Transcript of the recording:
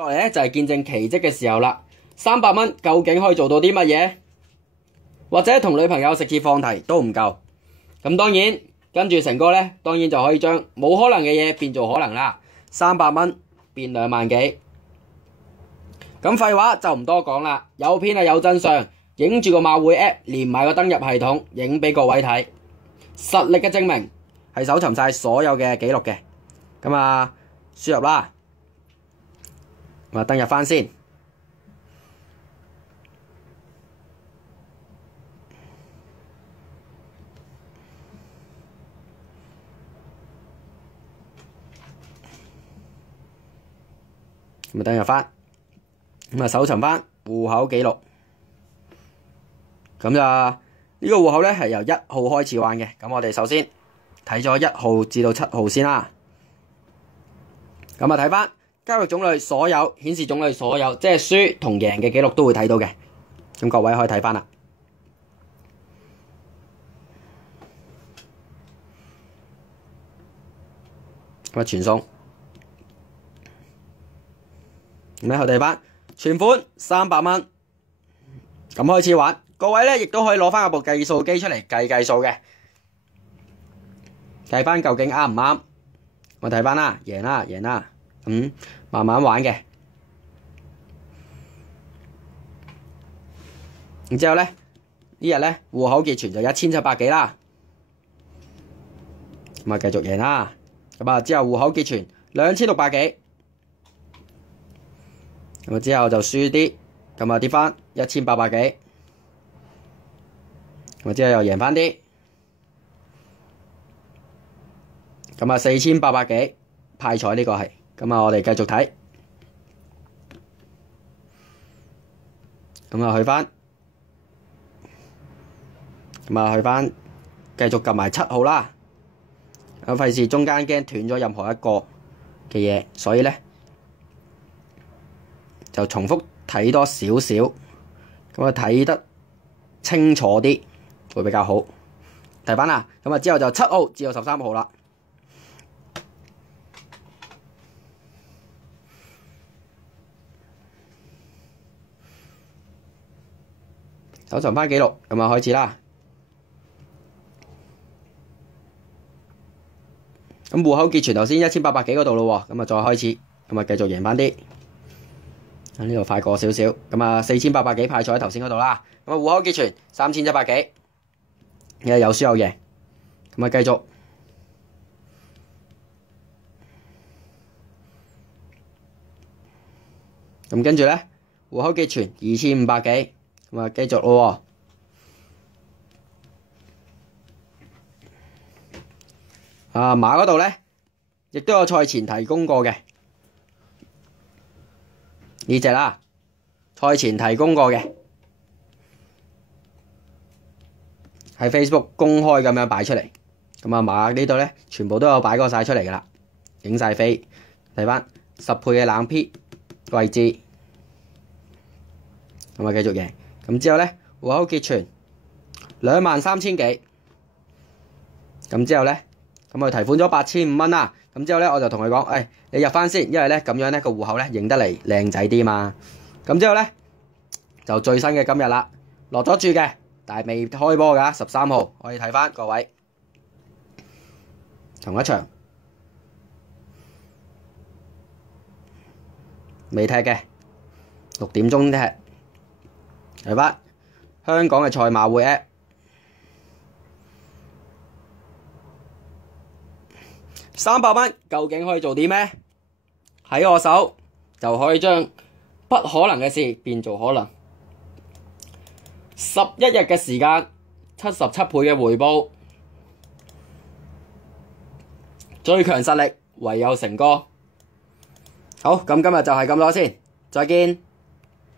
落嚟咧就係見證奇蹟嘅時候啦！300蚊究竟可以做到啲乜嘢？或者同女朋友食次放題都唔夠。咁當然跟住成哥咧，當然就可以將冇可能嘅嘢變做可能啦。300蚊變2萬幾。咁廢話就唔多講啦，有片係有真相，影住個馬會 app 連埋個登入系統，影俾各位睇，實力嘅證明係搜尋晒所有嘅記錄嘅。咁啊，輸入啦。我登入翻先，咁啊登入翻，咁啊搜尋翻戶口記錄，咁就呢個戶口咧係由1號開始玩嘅。咁我哋首先睇咗1號至到7號先啦，咁啊睇翻。交易種類所有顯示種類所有，即係輸同贏嘅記錄都會睇到嘅。咁各位可以睇翻啦。咁啊傳送，咁咧去睇翻存款300蚊，咁開始玩。各位咧亦都可以攞翻部計數機出嚟計數嘅，計翻究竟啱唔啱。我睇翻啦，贏啦，贏啦。慢慢玩嘅，然之後咧呢日咧戶口結存就1700幾啦，咁啊繼續贏啦。咁啊之後戶口結存2600幾，咁啊之後就輸啲，咁啊跌翻1800幾，咁啊之後又贏翻啲，咁啊4800幾派彩呢個係。咁啊，我哋繼續睇，咁啊去翻，繼續撳埋7號啦。咁費事中間驚斷咗任何一個嘅嘢，所以咧就重複睇多少少，咁啊睇得清楚啲會比較好。睇翻啦，咁啊之後就7號至到13號啦。搜尋翻記錄，咁啊開始啦。咁戶口結存頭先1800幾嗰度咯喎，咁啊再開始，咁啊繼續贏翻啲。呢度快過少少，咁啊4800幾派彩喺頭先嗰度啦。咁啊戶口結存3100幾，而家有輸有贏，咁啊繼續。咁跟住咧，戶口結存2500幾。咁啊，繼續咯喎！馬嗰度咧，亦都有賽前提供過嘅呢隻啦，賽前提供過嘅，喺 Facebook 公開咁樣擺出嚟。咁啊馬呢度咧，全部都有擺過晒出嚟噶啦，影晒飛，睇翻10倍嘅冷 P 位置，咁啊繼續贏。咁之後咧，戶口結存23000幾，咁之後咧，咁佢提款咗8500蚊啦。咁之後咧，我就同佢講，你入翻先，因為咧咁樣咧個戶口咧認得嚟靚仔啲嘛。咁之後咧就最新嘅今日啦，落咗注嘅，但係未開波㗎，13號可以睇翻各位同一場未踢嘅，6點鐘踢。嚟翻香港嘅賽馬會 app， 300蚊究竟可以做啲咩？喺我手就可以將不可能嘅事變做可能。11日嘅時間，77倍嘅回報，最強實力唯有成哥。好，咁今日就係咁多先，再見。